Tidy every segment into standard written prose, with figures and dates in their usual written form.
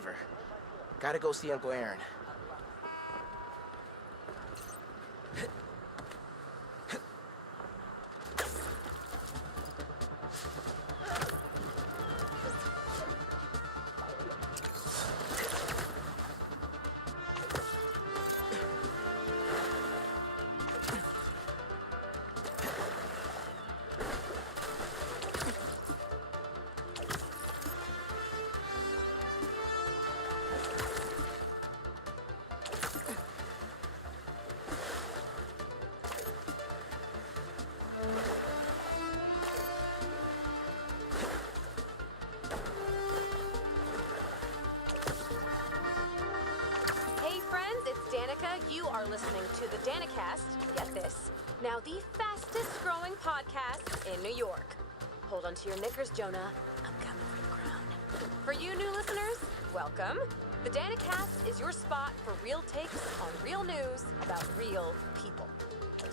whatever. Gotta go see Uncle Aaron. You are listening to the Danicast, get this, now the fastest growing podcast in New York. Hold on to your knickers, Jonah. I'm coming for the crown. For you new listeners, welcome. The Danicast is your spot for real takes on real news about real people.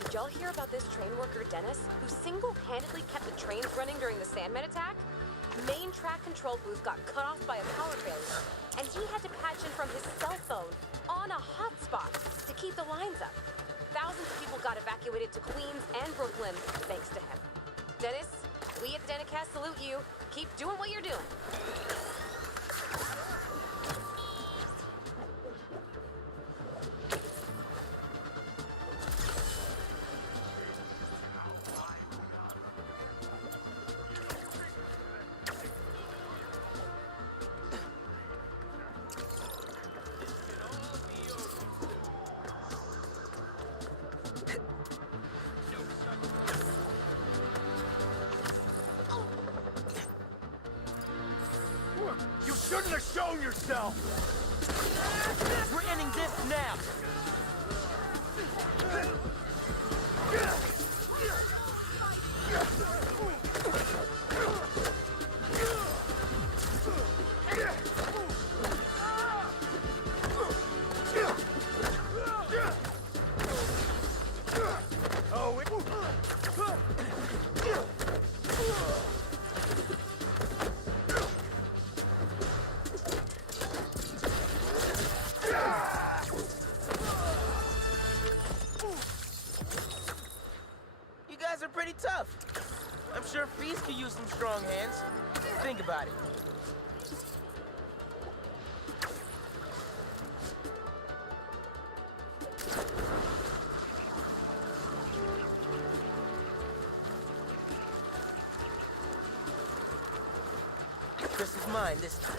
Did y'all hear about this train worker, Dennis, who single-handedly kept the trains running during the Sandman attack? Main track control booth got cut off by a power failure, and he had to patch in from his cell phone on a hotspot to keep the lines up. Thousands of people got evacuated to Queens and Brooklyn thanks to him. Dennis, we at the Danicast salute you. Keep doing what you're doing. You shouldn't have shown yourself! We're ending this now! You guys are pretty tough. I'm sure Feast could use some strong hands. Think about it. This is mine this time.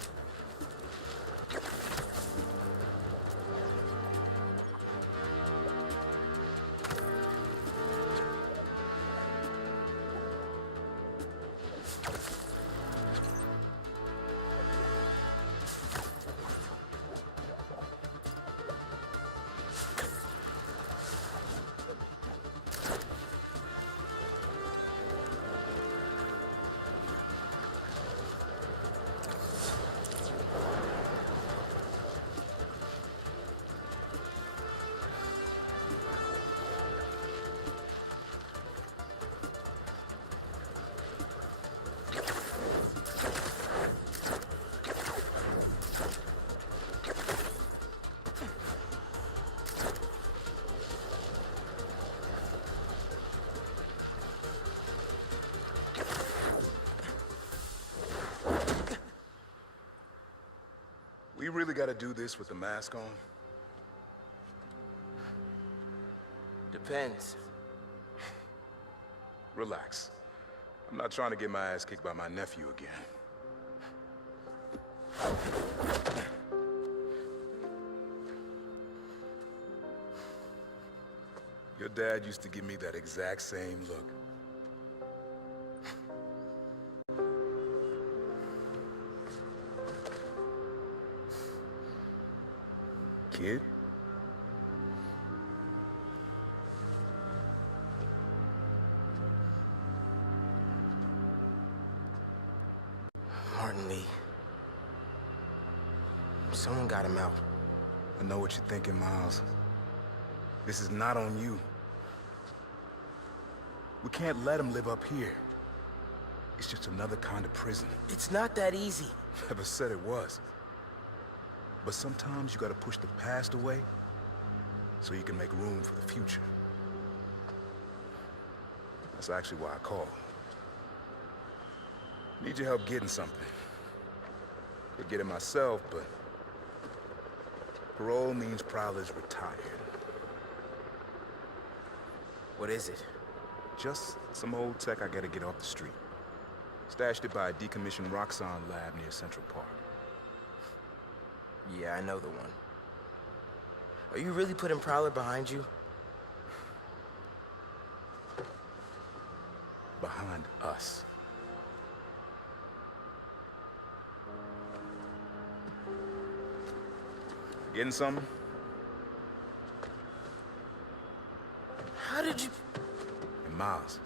We really gotta do this with the mask on? Depends. Relax. I'm not trying to get my ass kicked by my nephew again. Your dad used to give me that exact same look. Kid? Martin Lee. Someone got him out. I know what you're thinking, Miles. This is not on you. We can't let him live up here. It's just another kind of prison. It's not that easy. Never said it was. But sometimes you gotta push the past away so you can make room for the future. That's actually why I called. Need your help getting something. Could get it myself, but parole means Prowler's retired. What is it? Just some old tech I gotta get off the street. Stashed it by a decommissioned Roxxon lab near Central Park. Yeah, I know the one. Are you really putting Prowler behind you? Behind us. Getting something? How did you... And Miles,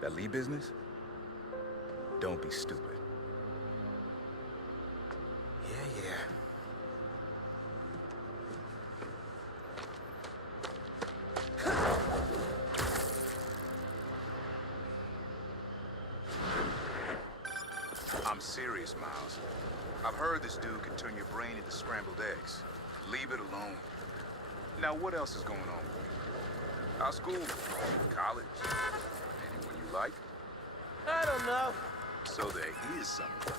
that Lee business? Don't be stupid. Yeah. I'm serious, Miles. I've heard this dude can turn your brain into scrambled eggs. Leave it alone. Now, what else is going on with you? Our school? College? Anyone you like? I don't know. So there is something.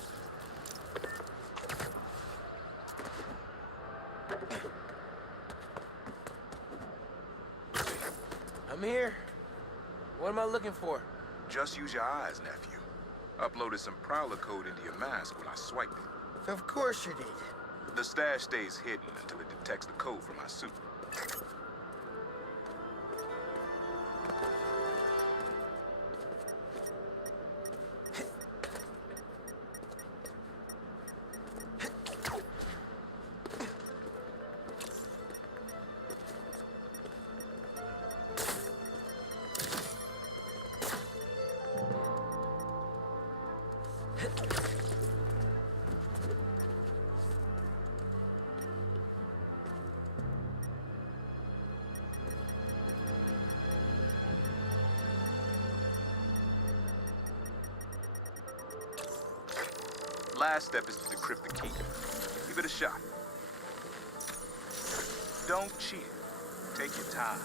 I'm here. What am I looking for? Just use your eyes, nephew. Uploaded some Prowler code into your mask when I swiped it. Of course you did. The stash stays hidden until it detects the code from my suit. Last step is to decrypt the key. Give it a shot. Don't cheat. Take your time.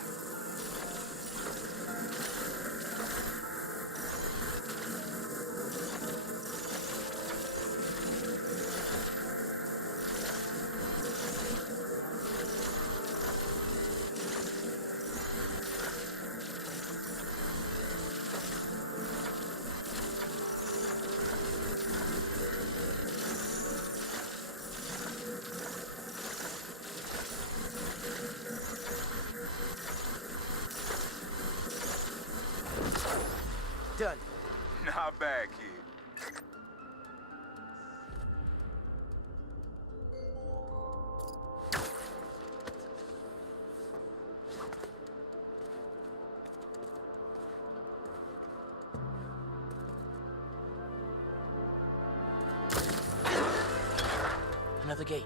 Done. Not bad, kid. Another gate.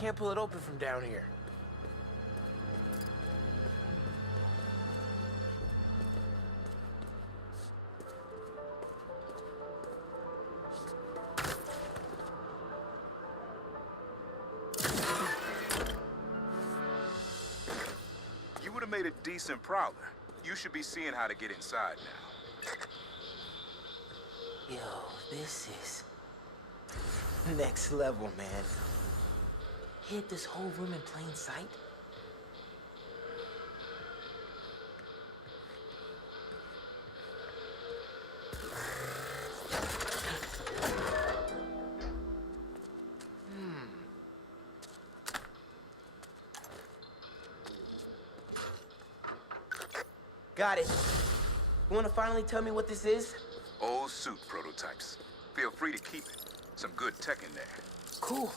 Can't pull it open from down here. You would have made a decent Prowler. You should be seeing how to get inside now. Yo, this is next level, man. hid this whole room in plain sight? Got it. You wanna finally tell me what this is? Old suit prototypes. Feel free to keep it. Some good tech in there. Cool.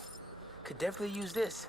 Could definitely use this.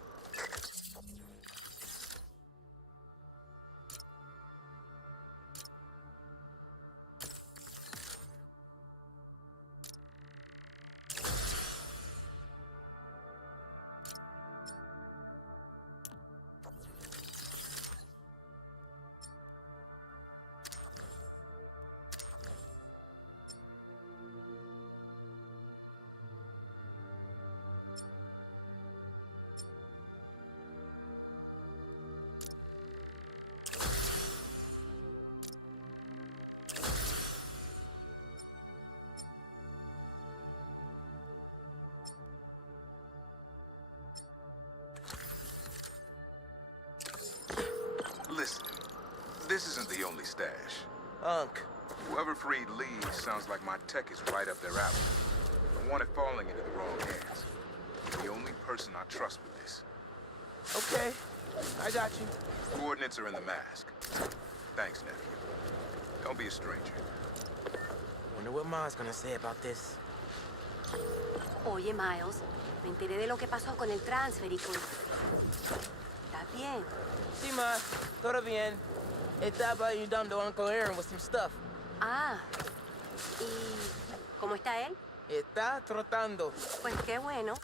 Listen, this isn't the only stash. Unc. Whoever freed Lee sounds like my tech is right up their alley. I want it falling into the wrong hands. You're the only person I trust with this. Okay, I got you. Coordinates are in the mask. Thanks, nephew. Don't be a stranger. Wonder what Ma's gonna say about this. Oye, Miles, me enteré de lo que pasó con el transfer y con... ¿Estás bien? Sí, Ma. Todo bien. Estaba ayudando a Uncle Aaron with some stuff. Ah, ¿y cómo está él? Está trotando. Pues qué bueno.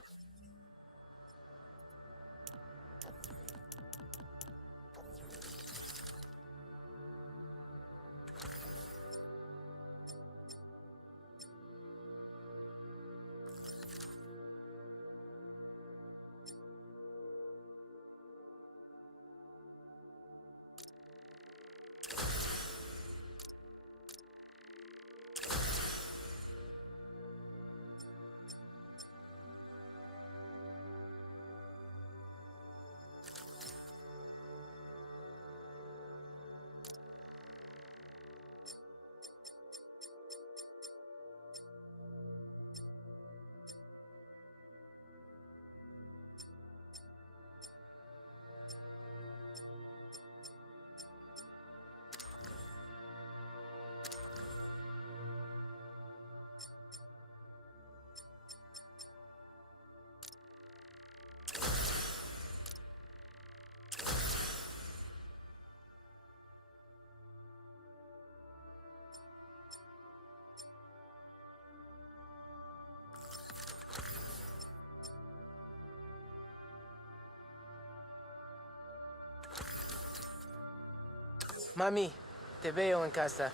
Mami, te veo en casa.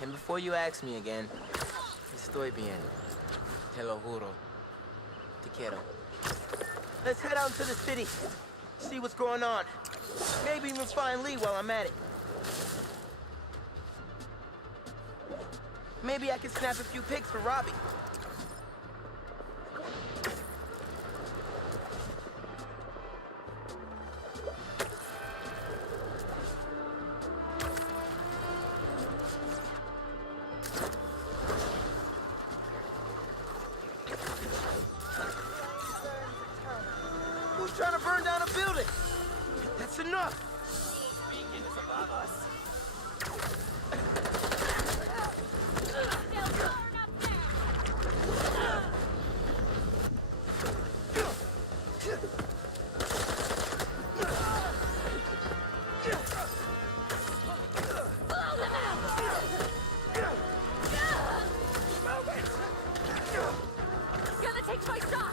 And before you ask me again, estoy bien. Te lo juro. Te quiero. Let's head out to the city. See what's going on. Maybe even find Lee while I'm at it. Maybe I can snap a few pics for Robbie. Who's trying to burn down a building? That's enough. Beacon is above us. Gonna take my shot!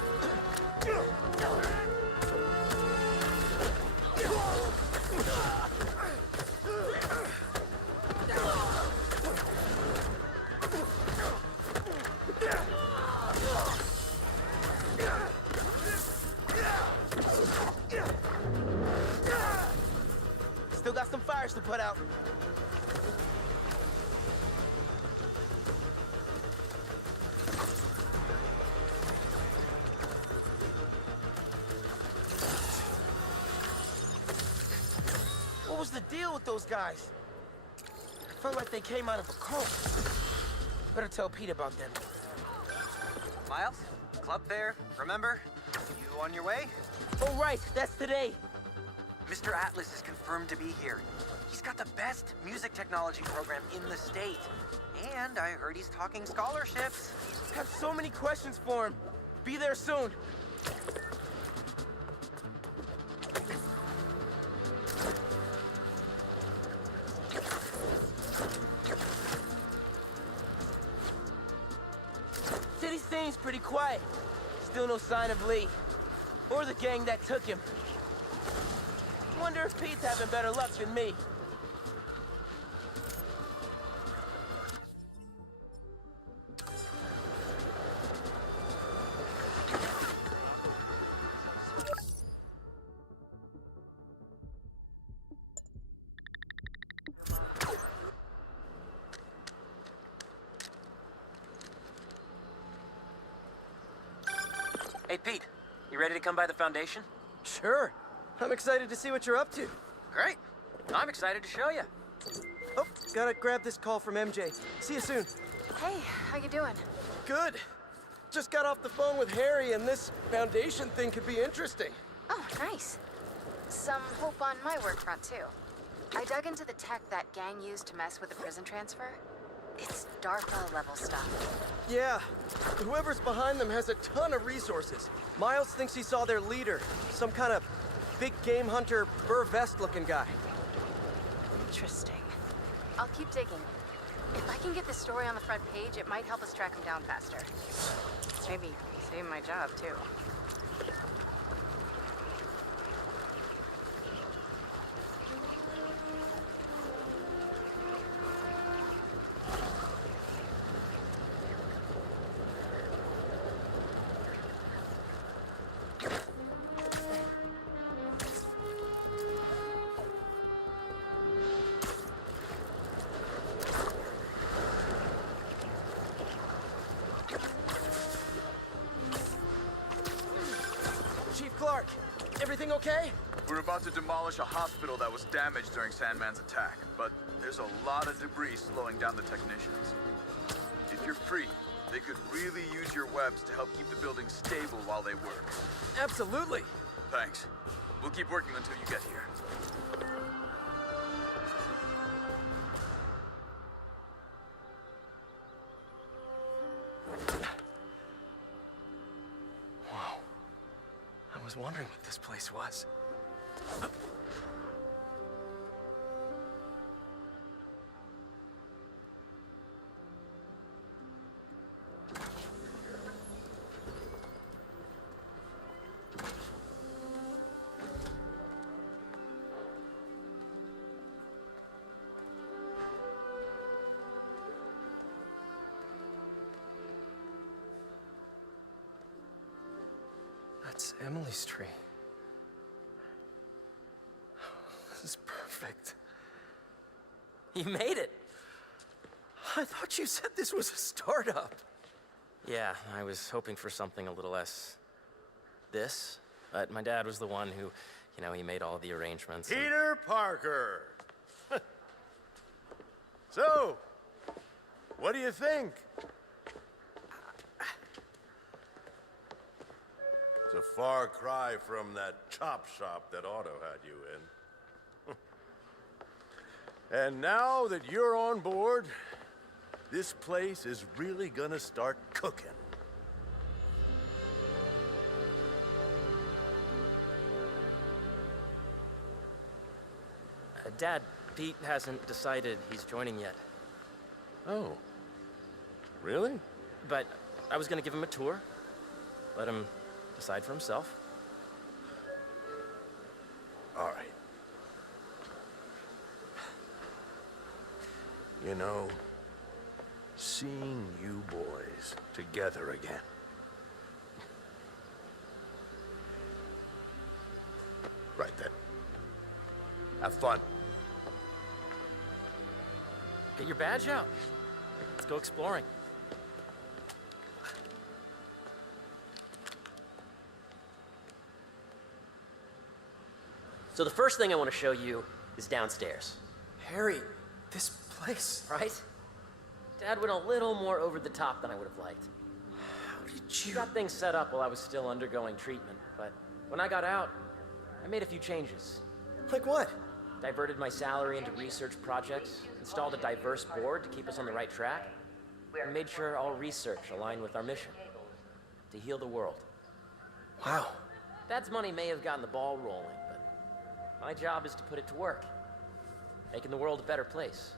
Still got some fires to put out. the deal with those guys? I felt like they came out of a cult. Better tell Pete about them. Miles, club fair, remember? You on your way? Oh, right, that's today. Mr. Atlas is confirmed to be here. He's got the best music technology program in the state. And I heard he's talking scholarships. I have so many questions for him. Be there soon. City seems pretty quiet. Still no sign of Lee. Or the gang that took him. Wonder if Pete's having better luck than me. Hey, Pete, you ready to come by the Foundation? Sure. I'm excited to see what you're up to. Great. I'm excited to show you. Oh, gotta grab this call from MJ. See you soon. Hey, how you doing? Good. Just got off the phone with Harry, and this Foundation thing could be interesting. Oh, nice. Some hope on my work front, too. I dug into the tech that gang used to mess with the prison transfer. It's DARPA-level stuff. Yeah. Whoever's behind them has a ton of resources. Miles thinks he saw their leader, some kind of big game hunter, fur vest-looking guy. Interesting. I'll keep digging. If I can get this story on the front page, it might help us track him down faster. Maybe save my job, too. Chief Clark, everything okay? We're about to demolish a hospital that was damaged during Sandman's attack, but there's a lot of debris slowing down the technicians. If you're free, they could really use your webs to help keep the building stable while they work. Absolutely. Thanks. We'll keep working until you get here. I was wondering what this place was. That's Emily's tree. This is perfect. You made it. I thought you said this was a startup. Yeah, I was hoping for something a little less this, but my dad was the one who, he made all the arrangements. and- Peter Parker! So, what do you think? It's a far cry from that chop shop that Otto had you in. And now that you're on board, this place is really gonna start cooking. Dad, Pete hasn't decided he's joining yet, Oh. Really? but I was gonna give him a tour, let him decide for himself. All right. You know, seeing you boys together again. Right then. Have fun. Get your badge out. Let's go exploring. So the first thing I want to show you is downstairs. Harry, this place. Right? Dad went a little more over the top than I would have liked. How did He you... got things set up while I was still undergoing treatment, but when I got out, I made a few changes. Like what? Diverted my salary into research projects, installed a diverse board to keep us on the right track, and made sure all research aligned with our mission, to heal the world. Wow. Dad's money may have gotten the ball rolling, but my job is to put it to work, making the world a better place.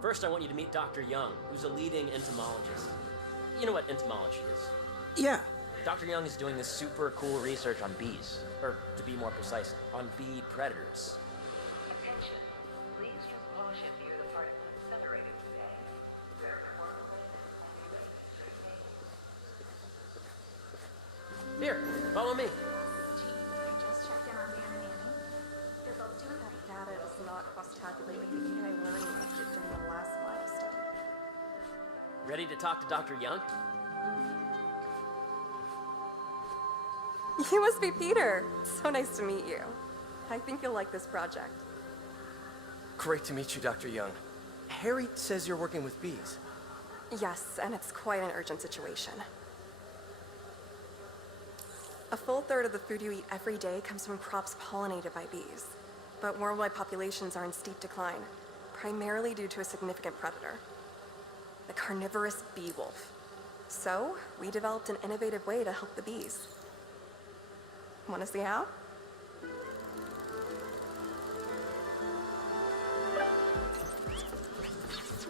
First, I want you to meet Dr. Young, who's a leading entomologist. You know what entomology is? Yeah. Dr. Young is doing this super cool research on bees, or to be more precise, on bee predators. Attention. Please use caution near the particles separated today. Here, follow me. I just checked in on Dan and Annie. They're both doing that data does not cross-tabulate with the AI learning we did during the last milestone. Ready to talk to Dr. Young? You must be Peter. So nice to meet you. I think you'll like this project. Great to meet you, Dr. Young. Harry says you're working with bees. Yes, and it's quite an urgent situation. A full third of the food you eat every day comes from crops pollinated by bees. But worldwide populations are in steep decline, primarily due to a significant predator, the carnivorous bee wolf. So, we developed an innovative way to help the bees. Want to see how?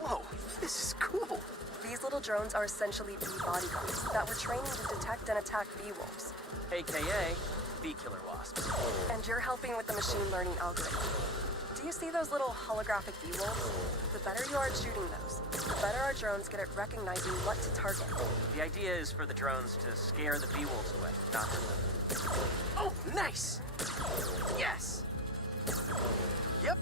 Whoa, this is cool. These little drones are essentially bee bodyguards that were training to detect and attack bee wolves. AKA bee killer wasps. And you're helping with the machine learning algorithm. Do you see those little holographic bee wolves? The better you are at shooting those, the better our drones get at recognizing what to target. The idea is for the drones to scare the bee wolves away, not hurt them. Oh, nice! Yes! Yep.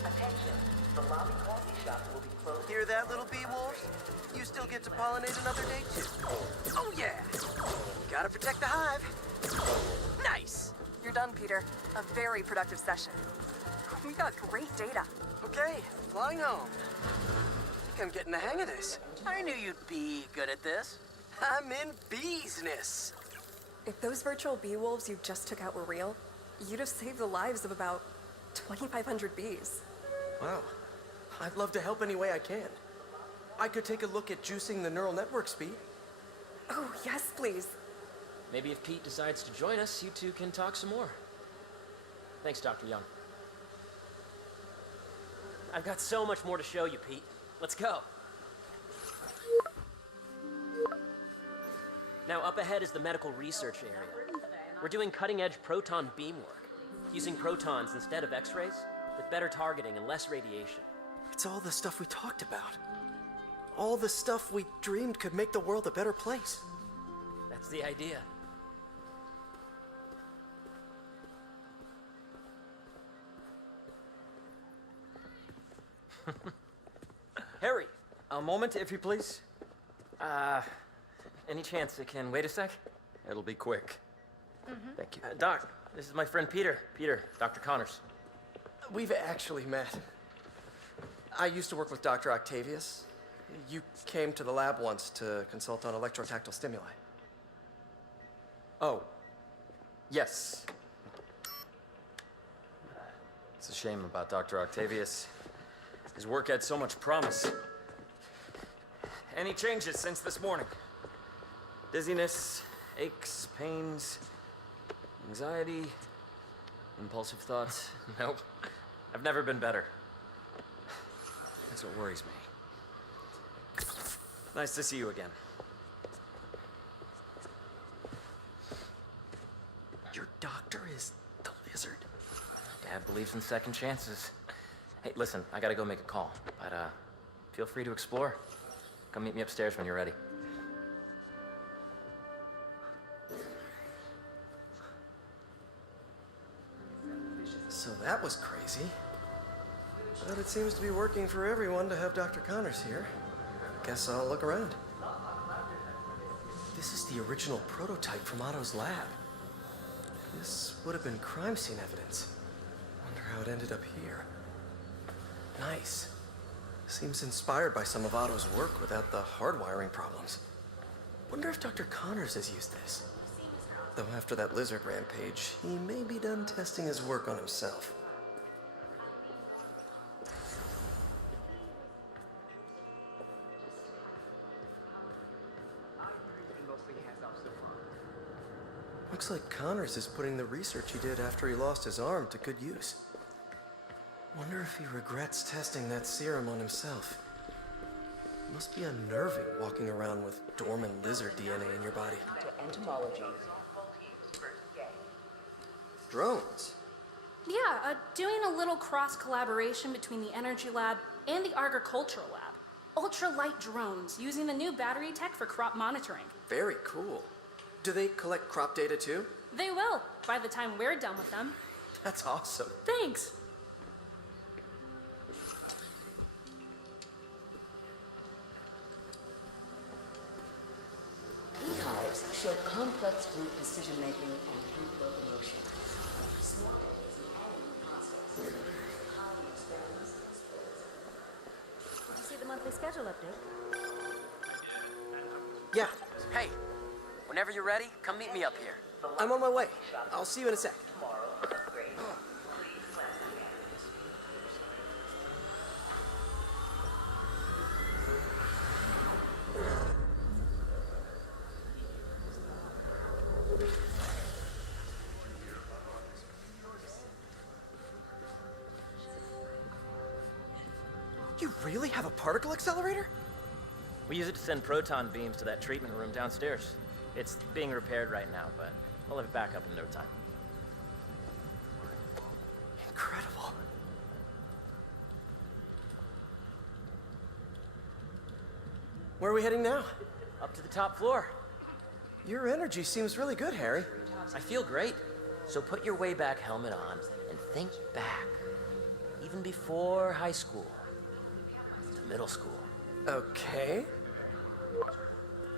Attention. The lobby coffee shop will be closed. Hear that, little bee wolves? You still get to pollinate another day, too. Oh, yeah! Gotta protect the hive. Nice! You're done, Peter. A very productive session. We got great data. Okay, flying home. I think I'm getting the hang of this. I knew you'd be good at this. I'm in beesness. If those virtual bee wolves you just took out were real, you'd have saved the lives of about 2,500 bees. Wow. I'd love to help any way I can. I could take a look at juicing the neural network speed. Oh, yes, please. Maybe if Pete decides to join us, you two can talk some more. Thanks, Dr. Young. I've got so much more to show you, Pete. Let's go. Now, up ahead is the medical research area. We're doing cutting-edge proton beam work, using protons instead of X-rays, with better targeting and less radiation. It's all the stuff we talked about. All the stuff we dreamed could make the world a better place. That's the idea. Harry, a moment, if you please. Any chance it can wait a sec? It'll be quick. Thank you. Doc, this is my friend Peter. Peter, Dr. Connors. We've actually met. I used to work with Dr. Octavius. You came to the lab once to consult on electrotactile stimuli. Oh, yes. It's a shame about Dr. Octavius. His work had so much promise. Any changes since this morning? Dizziness, aches, pains, anxiety, impulsive thoughts? Nope. I've never been better. That's what worries me. Nice to see you again. Your doctor is the lizard. Dad believes in second chances. Hey, listen, I gotta go make a call, but feel free to explore. Come meet me upstairs when you're ready. So that was crazy. But it seems to be working for everyone to have Dr. Connors here. Guess I'll look around. This is the original prototype from Otto's lab. This would have been crime scene evidence. Wonder how it ended up here. Nice. Seems inspired by some of Otto's work without the hardwiring problems. Wonder if Dr. Connors has used this. Though after that lizard rampage, he may be done testing his work on himself. Looks like Connors is putting the research he did after he lost his arm to good use. Wonder if he regrets testing that serum on himself. Must be unnerving walking around with dormant lizard DNA in your body. To entomology. Drones? Yeah, doing a little cross-collaboration between the Energy Lab and the Agricultural Lab. Ultralight drones using the new battery tech for crop monitoring. Very cool. Do they collect crop data too? They will, by the time we're done with them. That's awesome. Thanks. Beehives show complex group decision-making and group locomotion. Did you see the monthly schedule update? Yeah, Hey, whenever you're ready, come meet me up here. I'm on my way. I'll see you in a sec. You really have a particle accelerator? We use it to send proton beams to that treatment room downstairs. It's being repaired right now, but we'll have it back up in no time. Incredible. Where are we heading now? Up to the top floor. Your energy seems really good, Harry. I feel great. So put your way back helmet on and think back. Even before high school. To middle school. Okay.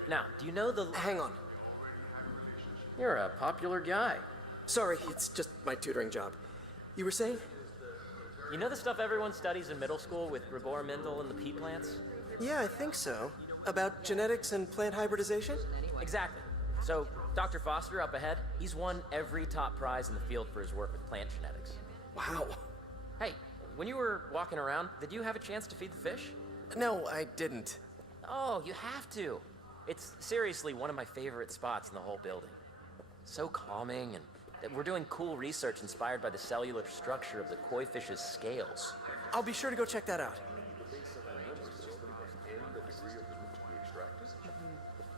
Now, do you know the... Hang on. You're a popular guy. Sorry, it's just my tutoring job. You were saying? You know the stuff everyone studies in middle school with Gregor Mendel and the pea plants? Yeah, I think so. About genetics and plant hybridization? Exactly. So, Dr. Foster up ahead, he's won every top prize in the field for his work with plant genetics. Wow. Hey, when you were walking around, did you have a chance to feed the fish? No, I didn't. Oh, you have to. It's seriously one of my favorite spots in the whole building. So calming, and we're doing cool research inspired by the cellular structure of the koi fish's scales. I'll be sure to go check that out.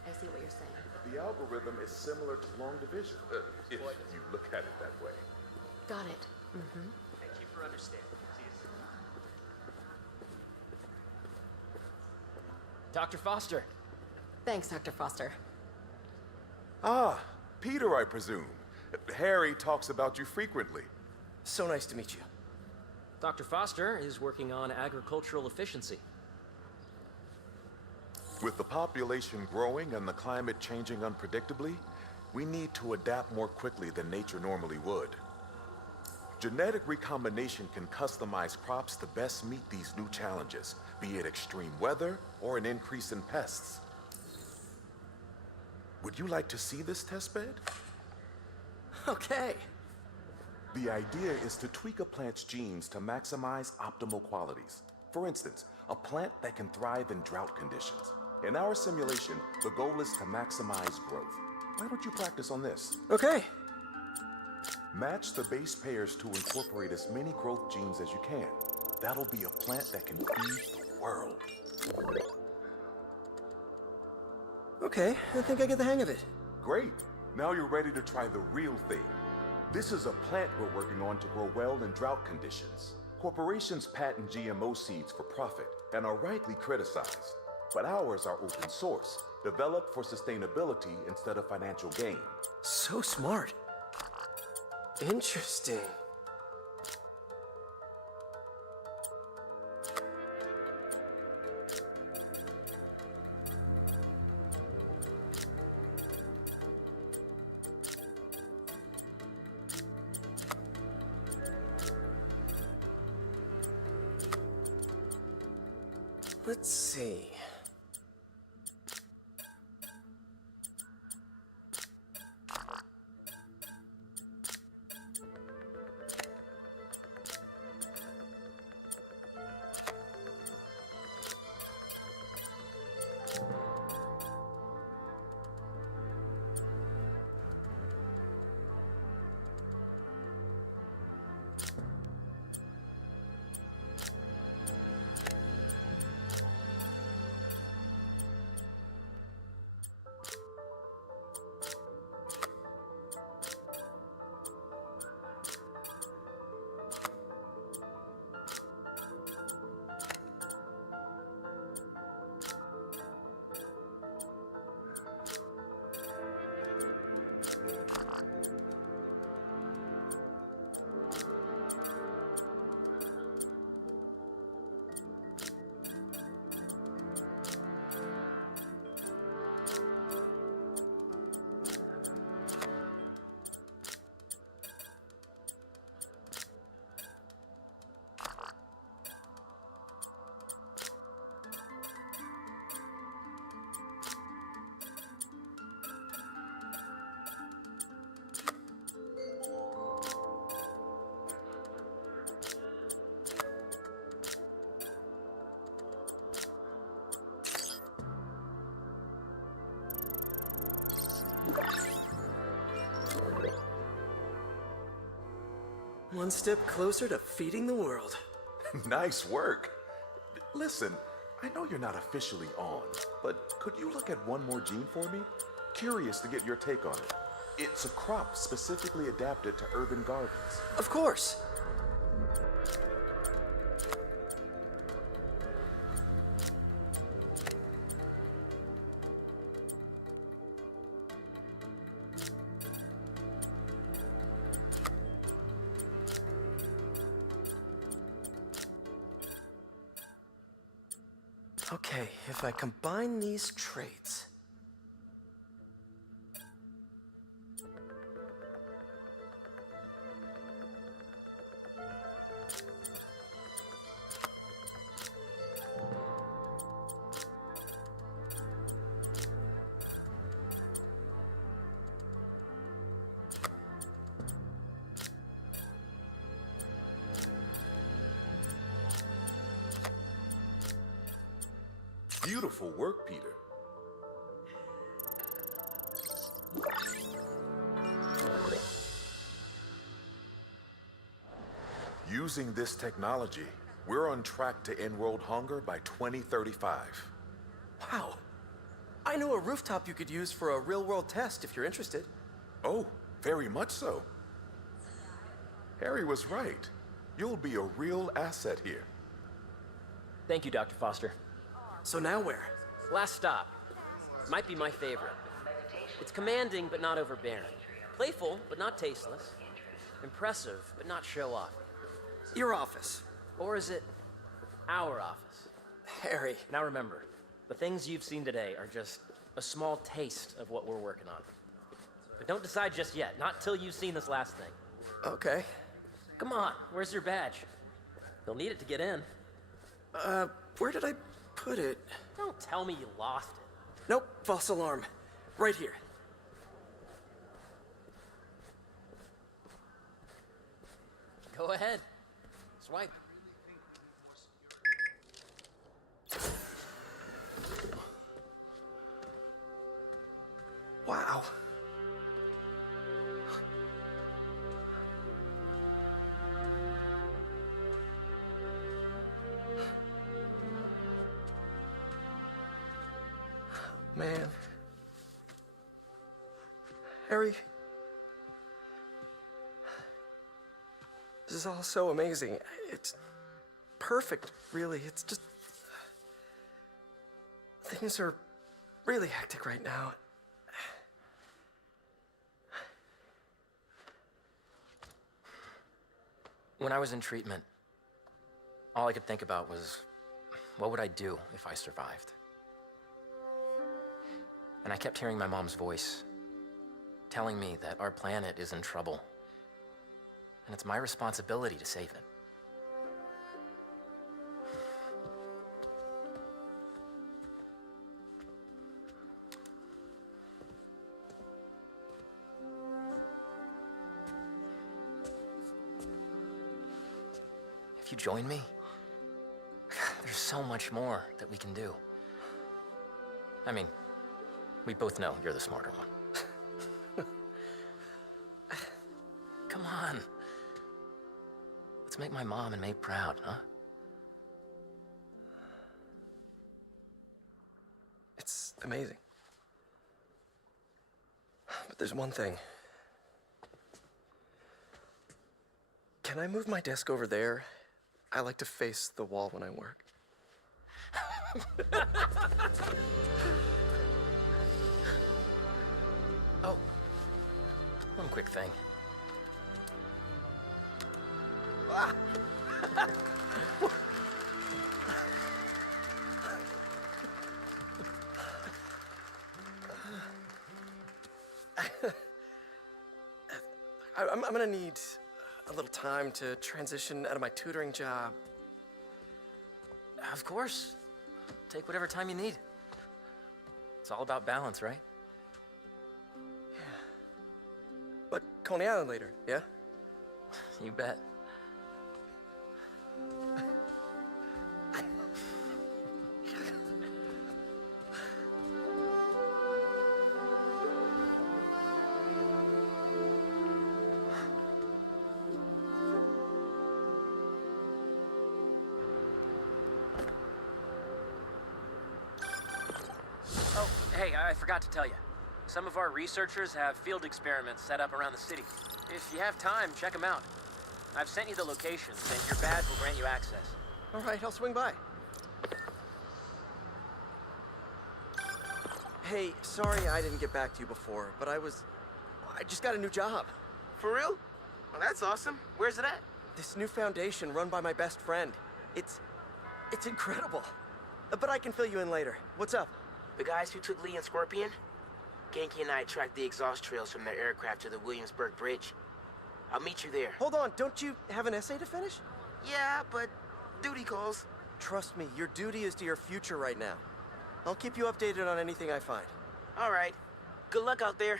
I see what you're saying. The algorithm is similar to long division, if you look at it that way. Got it. Mm-hmm. Thank you for understanding. Dr. Foster. Thanks, Dr. Foster. Ah, Peter, I presume. Harry talks about you frequently. So nice to meet you. Dr. Foster is working on agricultural efficiency. With the population growing and the climate changing unpredictably, we need to adapt more quickly than nature normally would. Genetic recombination can customize crops to best meet these new challenges, be it extreme weather or an increase in pests. Would you like to see this testbed? Okay. The idea is to tweak a plant's genes to maximize optimal qualities. For instance, a plant that can thrive in drought conditions. In our simulation, the goal is to maximize growth. Why don't you practice on this? Okay. Match the base pairs to incorporate as many growth genes as you can. That'll be a plant that can feed the world. Okay, I think I get the hang of it. Great. Now you're ready to try the real thing. This is a plant we're working on to grow well in drought conditions. Corporations patent GMO seeds for profit and are rightly criticized. But ours are open source, developed for sustainability instead of financial gain. So smart. Interesting. Let's see. One step closer to feeding the world. Nice work. Listen, I know you're not officially on, but could you look at one more gene for me? Curious to get your take on it. It's a crop specifically adapted to urban gardens. Of course. Okay, if I combine these traits... Beautiful work, Peter. Using this technology, we're on track to end world hunger by 2035. Wow. I know a rooftop you could use for a real-world test if you're interested. Oh, very much so. Harry was right. You'll be a real asset here. Thank you, Dr. Foster. So now where? Last stop. Might be my favorite. It's commanding, but not overbearing. Playful, but not tasteless. Impressive, but not show-off. Your office. Or is it our office? Harry. Now remember, the things you've seen today are just a small taste of what we're working on. But don't decide just yet, not till you've seen this last thing. Okay. Come on, where's your badge? You'll need it to get in. Where did I put it? Don't tell me you lost it. Nope, false alarm. Right here. Go ahead. Swipe. Wow. Man. Harry. This is all so amazing. It's perfect, really. It's just... Things are really hectic right now. When I was in treatment, all I could think about was, what would I do if I survived? And I kept hearing my mom's voice, telling me that our planet is in trouble, and it's my responsibility to save it. Would you join me? There's so much more that we can do. I mean, we both know you're the smarter one. Come on. Let's make my mom and May proud, huh? It's amazing. But there's one thing. Can I move my desk over there? I like to face the wall when I work. Oh, one quick thing. Ah! I'm gonna need a little time to transition out of my tutoring job. Of course. Take whatever time you need. It's all about balance, right? But Coney Island later, yeah? You bet. Oh, hey, I forgot to tell you. Some of our researchers have field experiments set up around the city. If you have time, check them out. I've sent you the locations, and your badge will grant you access. All right, I'll swing by. Hey, sorry I didn't get back to you before, but I just got a new job. For real? Well, that's awesome. Where's it at? This new foundation run by my best friend. It's incredible. But I can fill you in later. What's up? The guys who took Lee and Scorpion? Genki and I tracked the exhaust trails from their aircraft to the Williamsburg Bridge. I'll meet you there. Hold on, don't you have an essay to finish? Yeah, but duty calls. Trust me, your duty is to your future right now. I'll keep you updated on anything I find. All right. Good luck out there.